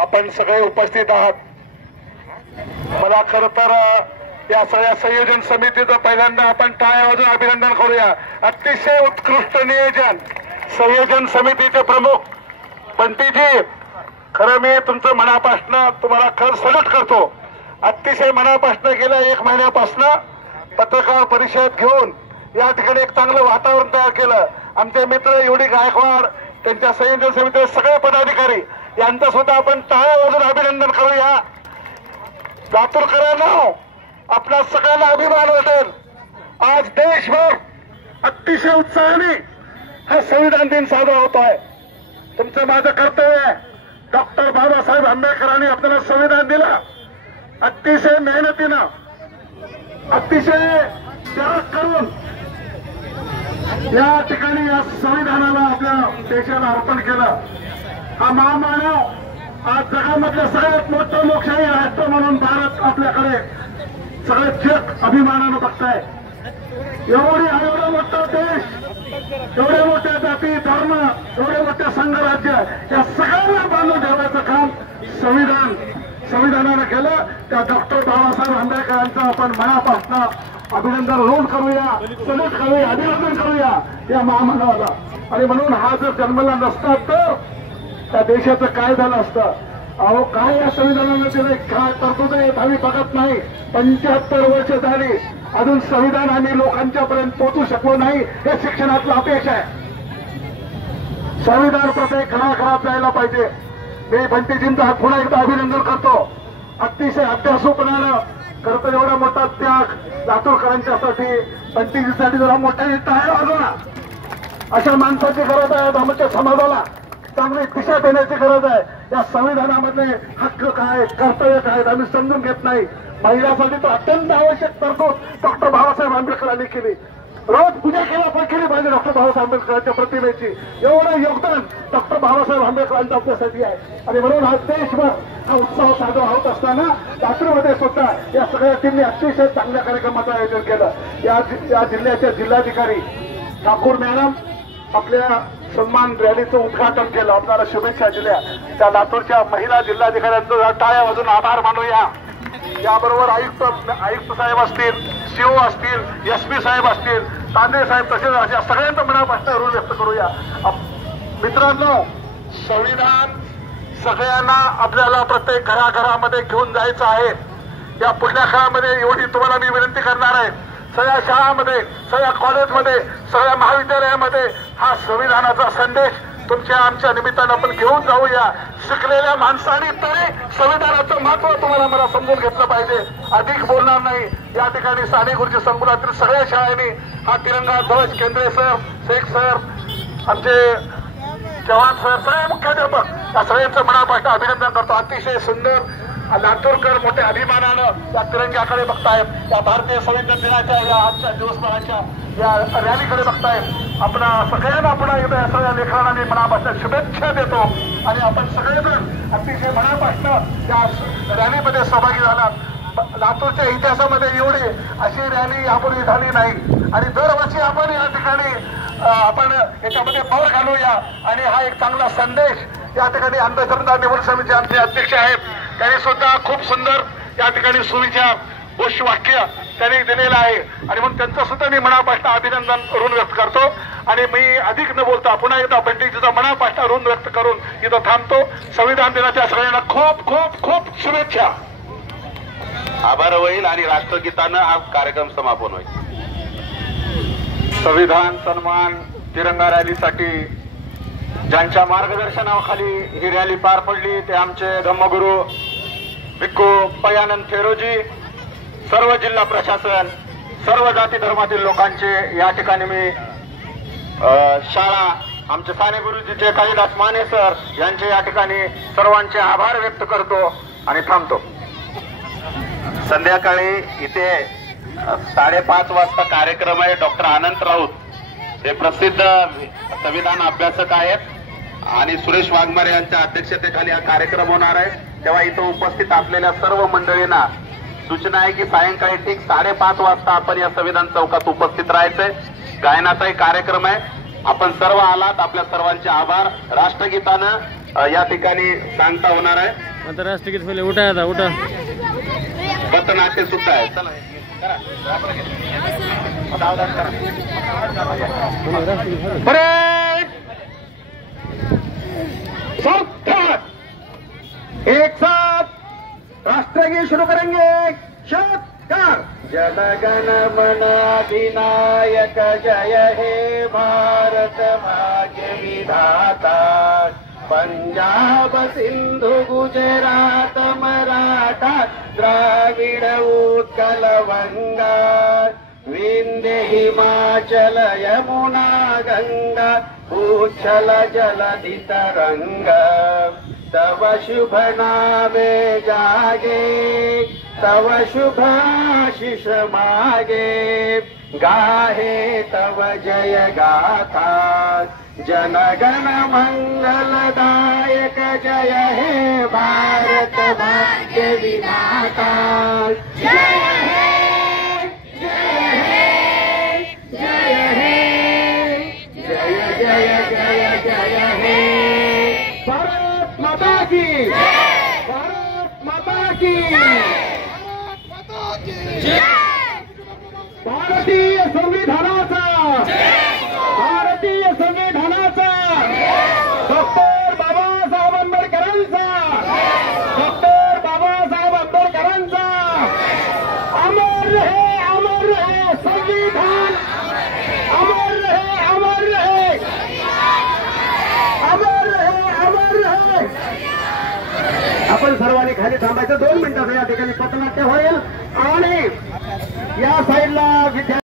आपण सगळे उपस्थित आहात। मला खरं तर या सगळ्या संयोजन समितीचं पहिल्यांदा आपण टाळ्या वाजवून अभिनंदन करूया। अतिशय उत्कृष्ट नियोजन संयोजन समितीचे प्रमुख बंटीजी, खरं मी तुमचं मनापासून तुम्हाला खरं सल्यूट करतो। अतिशय मनापासून गेल्या 1 महिन्यापासून पत्रकार परिषद घेऊन या ठिकाणी एक चांगलं वातावरण तयार केलं। आमचे मित्र युडी गायकवाड, त्यांच्या संयोजन समितीचे सगळे पदाधिकारी यांचं सुद्धा आपण टाळ्या वाजवून अभिनंदन करूया। लातूरकरांनो, आपल्या सगळ्यांना अभिमान वाटेल, आज देशभर अतिशय उत्साहाने हा संविधान दिन साजरा होतोय। तुमचं माझं कर्तव्य आहे, डॉक्टर बाबासाहेब आंबेडकरांनी आपल्याला संविधान दिलं, अतिशय मेहनतीनं अतिशय त्याग करून या ठिकाणी या संविधानाला आपल्या देशाला अर्पण केलं। हा महामानव आज जगामधलं सगळ्यात मोठं लोकशाही राष्ट्र म्हणून भारत आपल्याकडे सगळे जग अभिमानानं बघताय। एवढा मोठा देश, एवढ्या मोठ्या जाती धर्म, एवढ्या मोठ्या संघराज्य, या सगळ्यांना बांधून ठेवायचं काम संविधानानं केलं। त्या डॉक्टर बाबासाहेब आंबेडकरांचं आपण मनापासून अभिनंदन रोल करूया, सल्यूट करूया, अभिनंदन करूया या महामानवाला। आणि म्हणून हा जर जन्मला नसता तर त्या देशाचं काय झालं असतं? अहो, काय या संविधानामध्ये काय तरतुदी आहेत आम्ही बघत नाही। 75 वर्ष झाली, अजून संविधान आम्ही लोकांच्या पर्यंत पोहोचू शकलो नाही, हे शिक्षणातला अपयश आहे। संविधान प्रत्येक घराघरात जायला पाहिजे। मी बंटीजींचा पुन्हा एकदा अभिनंदन करतो, अतिशय अभ्यासूपणानं खरं तर एवढा मोठा त्याग लातूरकरांच्यासाठी, बंटीजीसाठी जरा मोठ्याने टाळ्या वाजवा। अशा माणसाची गरज आहे, आमच्या समाजाला चांगली दिशा देण्याची गरज आहे। या संविधानामधले हक्क काय, कर्तव्य काय आम्ही समजून घेत नाही। महिलांसाठी तर अत्यंत आवश्यक तरतूद डॉक्टर बाबासाहेब आंबेडकरांनी केली। रोज पूजा केली पाहिजे डॉक्टर बाबासाहेब आंबेडकरांच्या प्रतिमेची। एवढं योगदान डॉक्टर बाबासाहेब आंबेडकरांचं आपल्यासाठी आहे। आणि म्हणून आज देशभर हा उत्सव साजरा होत असताना लातूरमध्ये सुद्धा या सगळ्या टीमने अतिशय चांगल्या कार्यक्रमाचं आयोजन केलं। या जिल्ह्याच्या जिल्हाधिकारी ठाकूर मॅडम आपल्या सन्मान रॅलीचं उद्घाटन केलं, आपल्याला शुभेच्छा दिल्या। त्या लातूरच्या महिला जिल्हाधिकाऱ्यांचं टाळ्या वाजून आभार मानूया। याबरोबर आयुक्त साहेब असतील, सीओ असतील, एसपी साहेब असतील, तांदे साहेब, तसेच अशा सगळ्यांचं मनापासून ऋण व्यक्त करूया। मित्रांनो, संविधान सगळ्यांना आपल्याला प्रत्येक घराघरामध्ये घेऊन जायचं आहे। या पुढल्या काळामध्ये एवढी तुम्हाला मी विनंती करणार आहे, सगळ्या शाळांमध्ये, सगळ्या कॉलेजमध्ये, सगळ्या महाविद्यालयामध्ये हा संविधानाचा संदेश तुमच्या आमच्या निमित्तानं आपण घेऊन जाऊया। शिकलेल्या माणसांनी तरी संविधानाचं महत्व तुम्हाला मला समजून घेतलं पाहिजे। अधिक बोलणार नाही। या ठिकाणी साने गुरुजी संकुलातील सगळ्या शाळांनी हा तिरंगा ध्वज, केंद्रे सर, शेख सर, आमचे चव्हाण सर, सगळे मुख्याध्यापक, या सगळ्यांचं मनापासून अभिनंदन करतो। अतिशय सुंदर लातूरकर मोठ्या अभिमानानं या तिरंग्याकडे बघतायत, या भारतीय संविधान दिनाच्या या आजच्या दिवसभराच्या या रॅलीकडे बघतायत। आपल्या सगळ्यांना पुन्हा एकदा सगळ्या लेखकांना मी मनापासून शुभेच्छा देतो। आणि आपण सगळेजण अतिशय मनापासून या रॅलीमध्ये सहभागी झालात। लातूरच्या इतिहासामध्ये एवढी अशी रॅली यापूर्वी झाली नाही। आणि दरवर्षी आपण या ठिकाणी आपण याच्यामध्ये पाऊल घालूया। आणि हा एक चांगला संदेश या ठिकाणी अंधश्रद्धा निवड समितीचे आमचे अध्यक्ष आहेत, त्यांनी सुद्धा खूप सुंदर या ठिकाणी सुविचार घोषवाक्य त्यांनी दिलेलं आहे। आणि म्हणून त्यांचं सुद्धा मी मनापासून अभिनंदन ऋण व्यक्त करतो। आणि मी अधिक न बोलता पुन्हा एकदा बंटीजीचा मनापासून ऋण व्यक्त करून इथं थांबतो। संविधान दिनाच्या सगळ्यांना खूप खूप खूप शुभेच्छा। आभार होईल आणि राष्ट्रगीतानं हा कार्यक्रम समापन होईल। संविधान सन्मान तिरंगा रॅलीसाठी ज्यांच्या मार्गदर्शनाखाली ही रॅली पार पडली ते आमचे धम्मगुरू भिक्खू पयानंद फेरोजी, सर्व जिल्हा प्रशासन, सर्व जाती धर्मातील लोकांचे या ठिकाणी मी शाळा, आमचे साने गुरुजीचे कालिदास माने सर यांचे या ठिकाणी सर्वांचे आभार व्यक्त करतो आणि थांबतो। संध्याकाळी इथे 5:30 वाजता कार्यक्रम आहे। डॉक्टर अनंत राऊत हे प्रसिद्ध संविधान अभ्यासक आहेत आणि सुरेश वाघमारे यांच्या अध्यक्षतेखाली हा कार्यक्रम होणार आहे। तेव्हा इथं उपस्थित असलेल्या सर्व मंडळींना सूचना आहे की सायंकाळी ठीक 5:30 वाजता आपण या संविधान चौकात उपस्थित राहायचंय। गायनाचाही कार्यक्रम आहे। आपण सर्व आलात, आपल्या सर्वांचे आभार। राष्ट्रगीतानं या ठिकाणी सांगता होणार आहे. आंतरराष्ट्रीय गीत पहिले उठा आता उठा. पथनाट्य सुद्धा आहे. चला करा. एक साथ राष्ट्रगीत शुरू करेंगे. शतकार. जनगण मन अधिनायक जय हे भारत भाग्य विधाता. पंजाब सिंधु गुजरात मराठा द्राविड उत्कल गंगा विंध्य हिमाचल यमुना गंगा उच्छल जलधि तरंगा. तव शुभ नामे जागे तव शुभाशिष मागे गाहे तव जय गाथा. जनगण मंगलदायक जय हे भारत भाग्य विधाता. जय हे जय हे जय हे जय जय जय जय हे. भारत माता की भारत माता की भारतीय संविधानाचा भारतीय संविधानाचा डॉक्टर बाबासाहेब आंबेडकरांचा डॉक्टर बाबासाहेब आंबेडकरांचा अमर रहे संविधान. अमर रहे अमर रहे अमर रहे अमर रहे. आपण सर्वांनी खाली थांबायचं. 2 मिनिटाचं या ठिकाणी पथनाट्य होईल आणि या साईडला विद्यार्थी